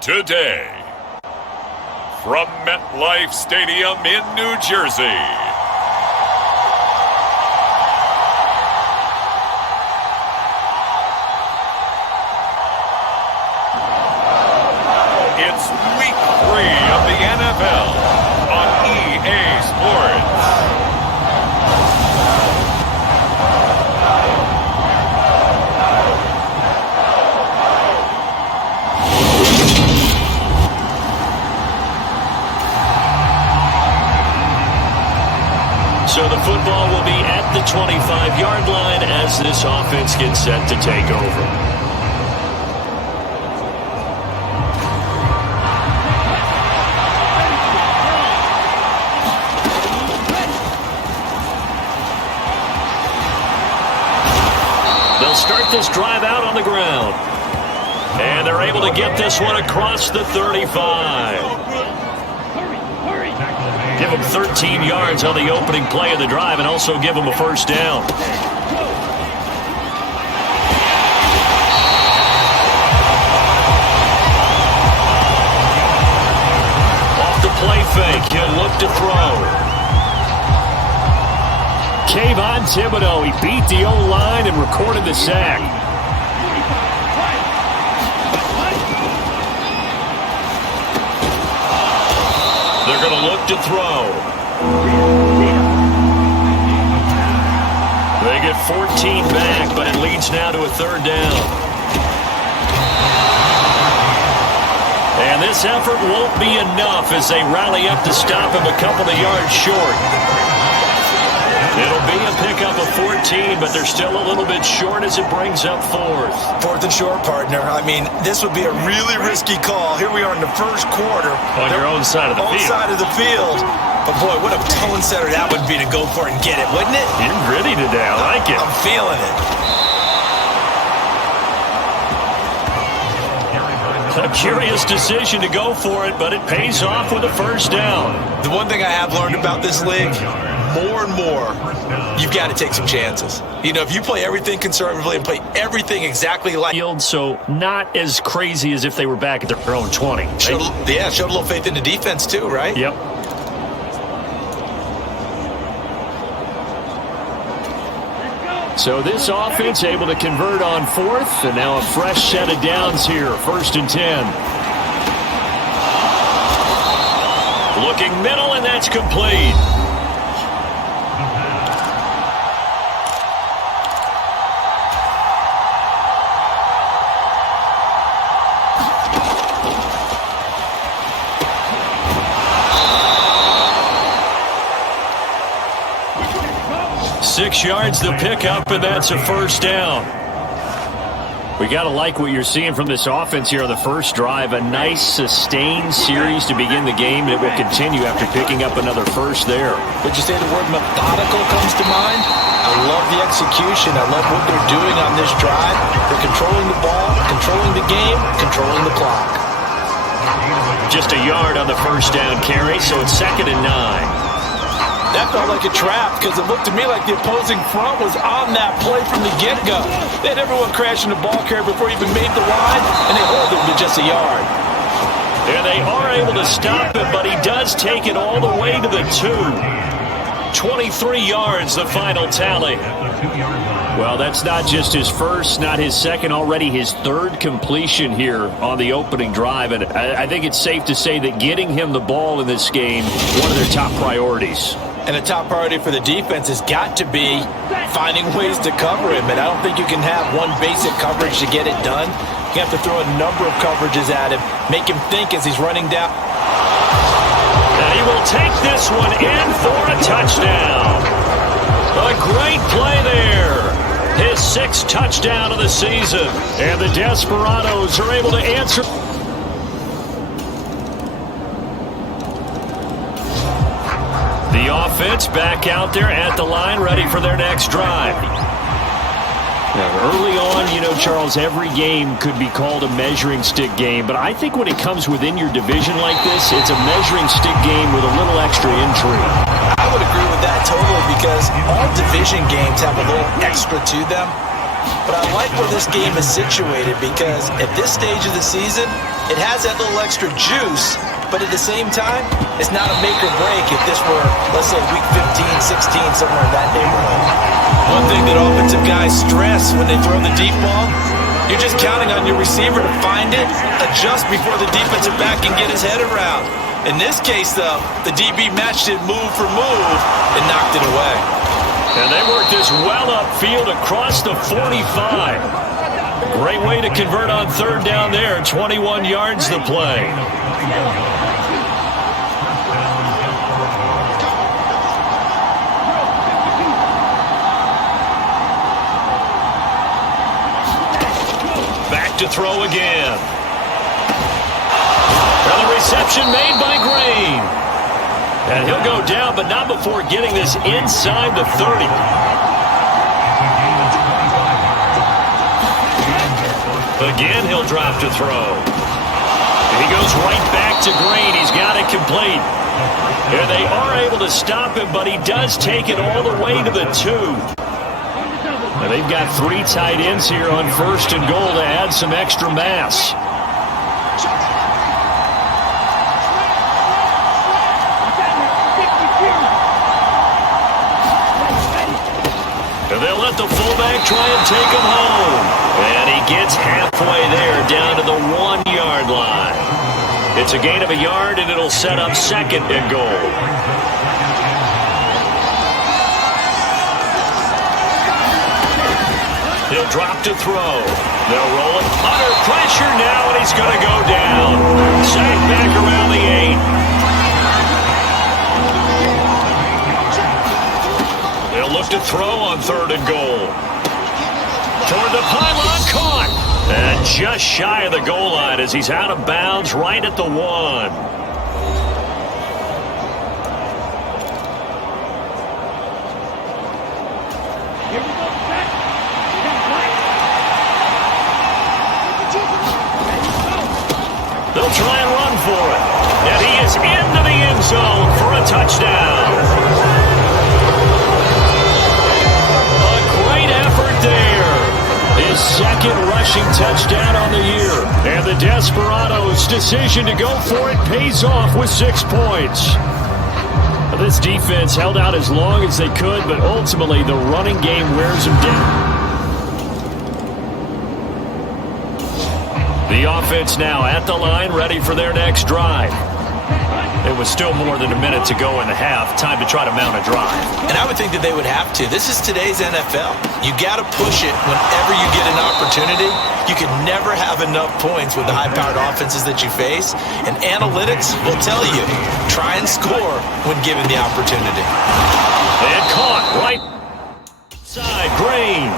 today. From MetLife Stadium in New Jersey, it's Week 3 of the NFL on EA Sports. So the football will be at the 25-yard line as this offense gets set to take over. They'll start this drive out on the ground. And they're able to get this one across the 35. Give them 13 yards on the opening play of the drive and also give them a first down. Off the play fake, he'll look to throw. Kayvon Thibodeau, he beat the O-line and recorded the sack. They're going to look to throw. They get 14 back, but it leads now to a third down. And this effort won't be enough as they rally up to stop him a couple of yards short. It'll be a pickup of 14, but they're still a little bit short as it brings up fourth. Fourth and short, partner. I mean, this would be a really risky call. Here we are in the first quarter. On your own side of the field. Side of the field. But, boy, what a tone setter that would be to go for it and get it, wouldn't it? You're ready today. I like it. I'm feeling it. A curious decision to go for it, but it pays off with a first down. The one thing I have learned about this league, more and more, you've got to take some chances. You know, if you play everything conservatively and play everything exactly like... So not as crazy as if they were back at their own 20. Showed a little faith in the defense too, right? Yep. So this offense able to convert on fourth, and now a fresh set of downs here, 1st and 10. Looking middle, and that's complete. Six yards the pickup, and that's a first down. We got to like what you're seeing from this offense here on the first drive. A nice, sustained series to begin the game, and it will continue after picking up another first there. Would you say the word methodical comes to mind? I love the execution. I love what they're doing on this drive. They're controlling the ball, controlling the game, controlling the clock. Just a yard on the first down carry, so it's 2nd and 9. That felt like a trap because it looked to me like the opposing front was on that play from the get-go. They had everyone crashing the ball carrier before he even made the line, and they hold him to just a yard. And they are able to stop him, but he does take it all the way to the 2. 23 yards, the final tally. Well, that's not just his first, not his second, already his third completion here on the opening drive. And I think it's safe to say that getting him the ball in this game, one of their top priorities. And a top priority for the defense has got to be finding ways to cover him. And I don't think you can have one basic coverage to get it done. You have to throw a number of coverages at him, make him think as he's running down. And he will take this one in for a touchdown. A great play there. His 6th touchdown of the season. And the Desperados are able to answer. The offense back out there at the line, ready for their next drive. Now, early on, you know, Charles, every game could be called a measuring stick game. But I think when it comes within your division like this, it's a measuring stick game with a little extra intrigue. I would agree with that totally because all division games have a little extra to them. But I like where this game is situated because at this stage of the season, it has that little extra juice, but at the same time, it's not a make or break if this were, let's say, week 15, 16, somewhere in that neighborhood. One thing that offensive guys stress when they throw the deep ball, you're just counting on your receiver to find it, adjust before the defensive back can get his head around. In this case, though, the DB matched it move for move and knocked it away. And they work this well upfield across the 45. Great way to convert on third down there. 21 yards the play. Back to throw again. Well, the reception made by Green. And he'll go down, but not before getting this inside the 30. Again, he'll drop to throw. He goes right back to Green. He's got it complete. And they are able to stop him, but he does take it all the way to the 2. And they've got 3 tight ends here on first and goal to add some extra mass. And they'll let the fullback try and take him home. And he gets halfway there, down to the 1-yard line. It's a gain of a yard, and it'll set up second and goal. He'll drop to throw. They'll roll it under pressure now, and he's going to go down. Sacked back around the 8. They'll look to throw on third and goal. Toward the pylon, caught. And just shy of the goal line as he's out of bounds right at the 1. They'll try and run for it. And he is into the end zone for a touchdown. His second rushing touchdown on the year. And the Desperados' decision to go for it pays off with 6 points. This defense held out as long as they could, but ultimately the running game wears them down. The offense now at the line, ready for their next drive. It was still more than a minute to go in the half. Time to try to mount a drive. And I would think that they would have to. This is today's NFL. You got to push it whenever you get an opportunity. You can never have enough points with the high-powered offenses that you face. And analytics will tell you, try and score when given the opportunity. And caught right side, Green.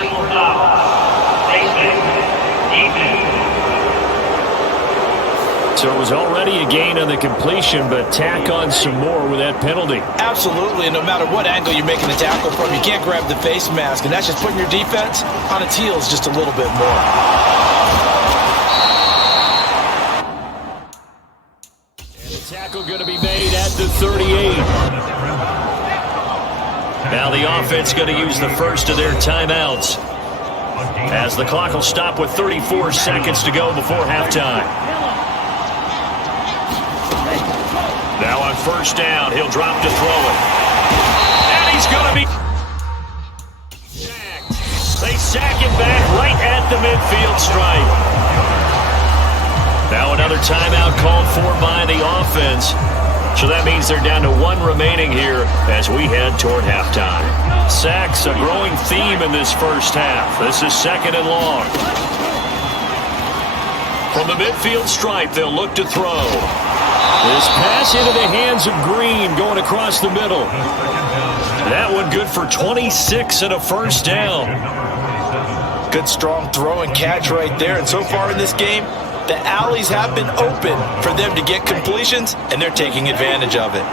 Personal foul. So it was already a gain on the completion, but tack on some more with that penalty. Absolutely, and no matter what angle you're making the tackle from, you can't grab the face mask, and that's just putting your defense on its heels just a little bit more. And the tackle going to be made at the 38. Now the offense going to use the first of their timeouts, as the clock will stop with 34 seconds to go before halftime. Now on first down, he'll drop to throw it. And he's going to be sacked. They sack him back right at the midfield stripe. Now another timeout called for by the offense. So that means they're down to 1 remaining here as we head toward halftime. Sacks, a growing theme in this first half. This is second and long. From the midfield stripe, they'll look to throw. This pass into the hands of Green going across the middle. That one good for 26 and a first down. Good strong throw and catch right there. And so far in this game, the alleys have been open for them to get completions, and they're taking advantage of it.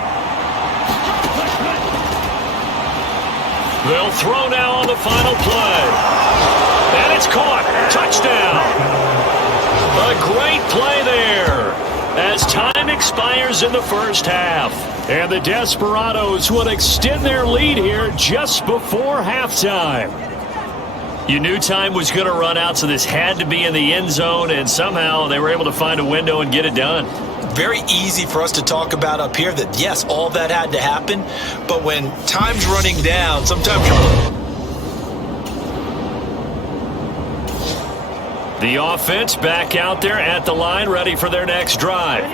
They'll throw now on the final play. And it's caught. Touchdown. A great play there. as time expires in the first half. And the Desperados will extend their lead here just before halftime. You knew time was going to run out, so this had to be in the end zone, and somehow they were able to find a window and get it done. Very easy for us to talk about up here that, yes, all that had to happen, but when time's running down, sometimes The offense back out there at the line, ready for their next drive.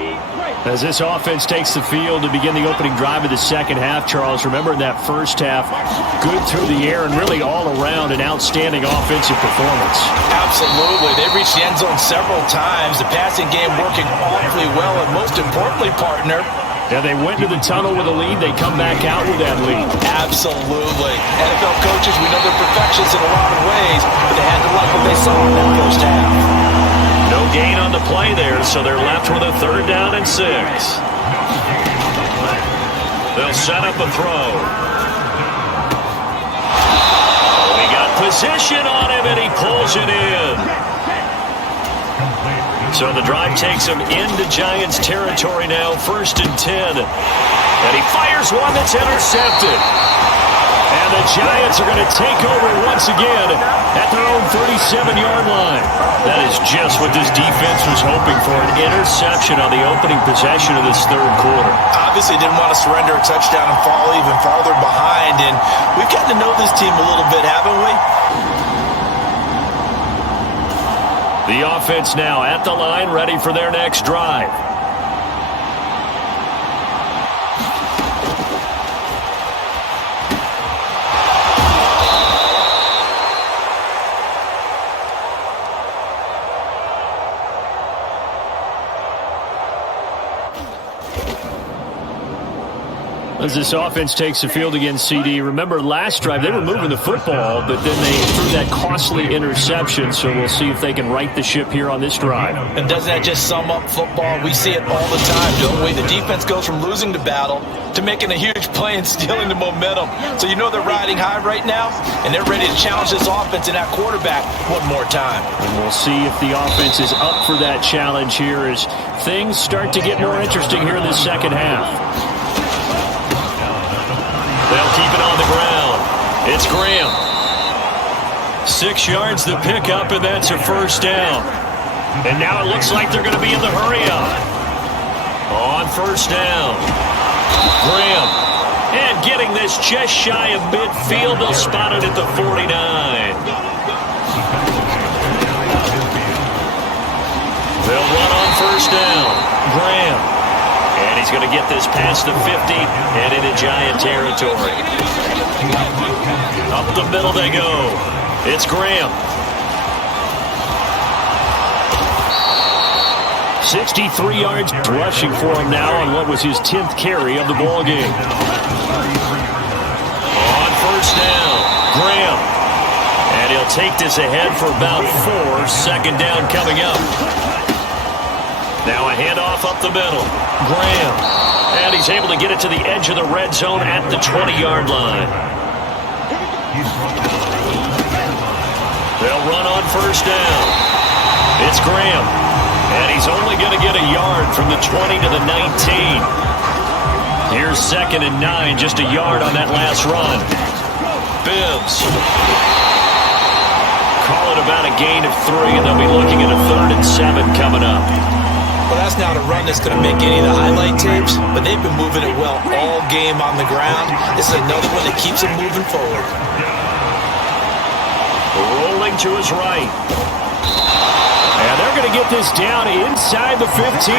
As this offense takes the field to begin the opening drive of the second half, Charles, remember in that first half, good through the air and really all around an outstanding offensive performance. Absolutely. They reached the end zone several times. The passing game working awfully well, and most importantly, partner, yeah, they went to the tunnel with a lead. They come back out with that lead. Absolutely. NFL coaches, we know they're perfectionists in a lot of ways, but they had to like what they saw in that first half. No gain on the play there, so they're left with a 3rd down and 6. They'll set up a throw. We got position on him, and he pulls it in. So the drive takes him into Giants territory now, 1st and 10. And he fires one that's intercepted. And the Giants are going to take over once again at their own 37-yard line. That is just what this defense was hoping for, an interception on the opening possession of this 3rd quarter. Obviously didn't want to surrender a touchdown and fall even farther behind, and we've gotten to know this team a little bit, haven't we? The offense now at the line, ready for their next drive. As this offense takes the field against CD, remember last drive they were moving the football, but then they threw that costly interception, so we'll see if they can right the ship here on this drive. And doesn't that just sum up football? We see it all the time, don't we? The defense goes from losing the battle to making a huge play and stealing the momentum. So you know they're riding high right now, and they're ready to challenge this offense and that quarterback one more time. And we'll see if the offense is up for that challenge here as things start to get more interesting here in the second half. They'll keep it on the ground. It's Graham. 6 yards the pickup, and that's a 1st down. And now it looks like they're going to be in the hurry-up. On 1st down. Graham. And getting this just shy of midfield. They'll spot it at the 49. They'll run on 1st down. Graham. And he's going to get this past the 50 and into Giant territory. Up the middle they go. It's Graham. 63 yards rushing for him now on what was his 10th carry of the ball game. On 1st down, Graham. And he'll take this ahead for about 4. 2nd down coming up. Now a handoff up the middle. Graham. And he's able to get it to the edge of the red zone at the 20-yard line. They'll run on 1st down. It's Graham. And he's only going to get a yard from the 20 to the 19. Here's 2nd and 9, just a yard on that last run. Bibbs. Call it about a gain of 3, and they'll be looking at a 3rd and 7 coming up. Well, that's not a run that's going to make any of the highlight tapes, but they've been moving it well all game on the ground. This is another one that keeps them moving forward. Rolling to his right. And they're going to get this down inside the 15.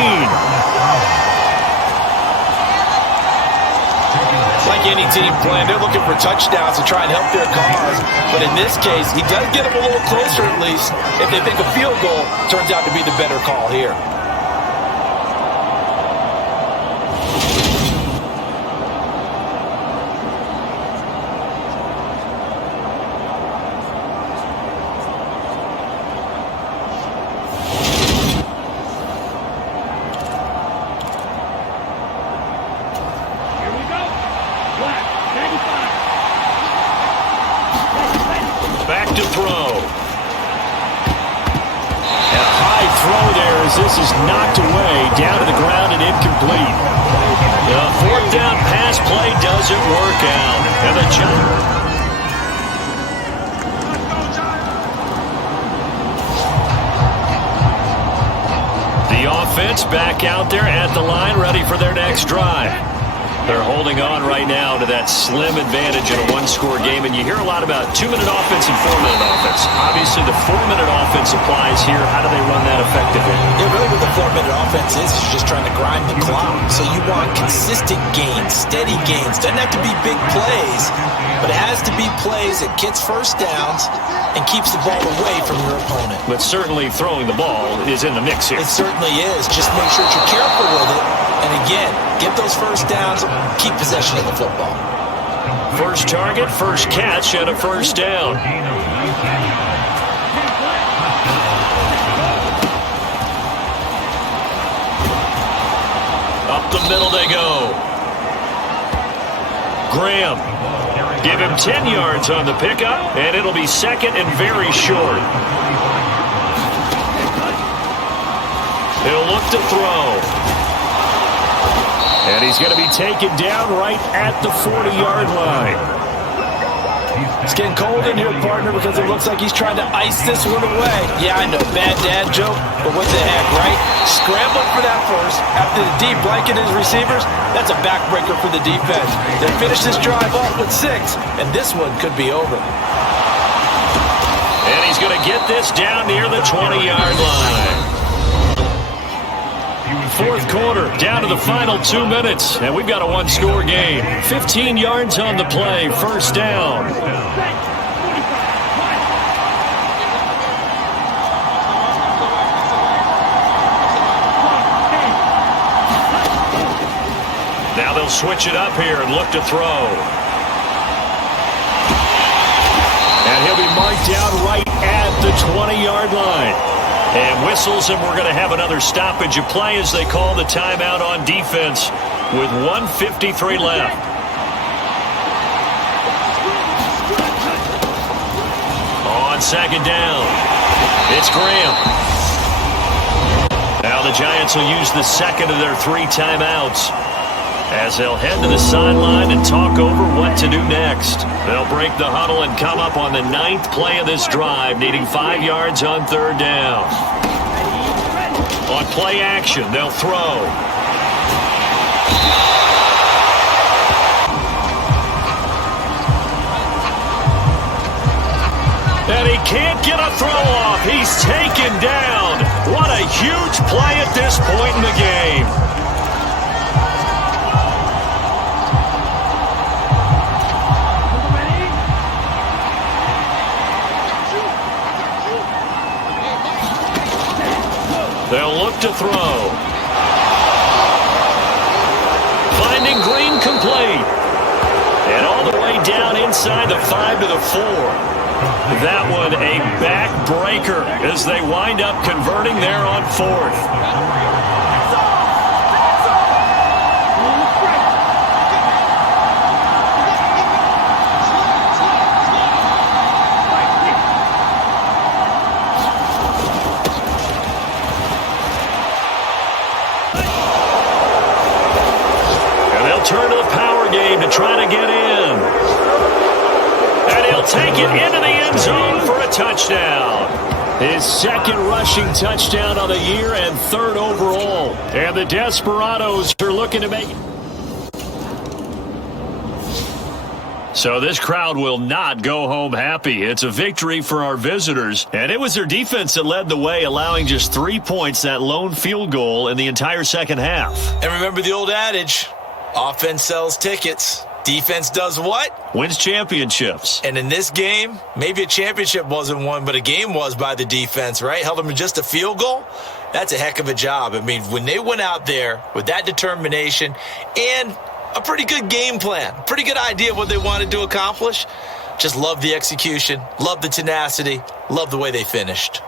Like any team plan, they're looking for touchdowns to try and help their cause. But in this case, he does get them a little closer at least. If they think a field goal turns out to be the better call here. Back to throw. And a high throw there as this is knocked away, down to the ground and incomplete. The fourth down pass play doesn't work out. And the offense back out there at the line, ready for their next drive. They're holding on right now to that slim advantage in a one-score game, and you hear a lot about 2-minute offense and 4-minute offense. Obviously, the 4-minute offense applies here. How do they run that effectively? Yeah, really what the 4-minute offense is you're just trying to grind the clock. So you want consistent gains, steady gains. Doesn't have to be big plays, but it has to be plays that gets first downs and keeps the ball away from your opponent. But certainly throwing the ball is in the mix here. It certainly is. Just make sure that you're careful with it. And again, get those first downs, keep possession of the football. First target, first catch, and a first down. Up the middle they go. Graham. Give him 10 yards on the pickup, and it'll be second and very short. He'll look to throw. And he's going to be taken down right at the 40-yard line. It's getting cold in here, partner, because it looks like he's trying to ice this one away. Yeah, I know, bad dad joke, but what the heck, right? Scrambling for that first. After the deep blanket his receivers, that's a backbreaker for the defense. They finish this drive off with 6, and this one could be over. And he's going to get this down near the 20-yard line. Fourth quarter, down to the final 2 minutes, and we've got a one-score game. 15 yards on the play, first down. Now they'll switch it up here and look to throw. And he'll be marked down right at the 20-yard line. And whistles, and we're going to have another stoppage of play as they call the timeout on defense with 1:53 left. On second down, it's Graham. Now the Giants will use the second of their 3 timeouts as they'll head to the sideline and talk over what to do next. They'll break the huddle and come up on the 9th play of this drive, needing 5 yards on third down. On play action, they'll throw. And he can't get a throw off. He's taken down. What a huge play at this point in the game. They'll look to throw. Finding Green complete. And all the way down inside the 5 to the 4. That one a backbreaker as they wind up converting there on 4th. Turn to the power game to try to get in. And he'll take it into the end zone for a touchdown. His second rushing touchdown on the year and 3rd overall. And the Desperados are looking to make it. So this crowd will not go home happy. It's a victory for our visitors. And it was their defense that led the way, allowing just 3 points, that lone field goal in the entire second half. And remember the old adage, offense sells tickets. Defense does what? Wins championships. And in this game, maybe a championship wasn't won, but a game was by the defense, right? Held them to just a field goal. That's a heck of a job. I mean, when they went out there with that determination and a pretty good game plan, pretty good idea of what they wanted to accomplish, just love the execution, love the tenacity, love the way they finished.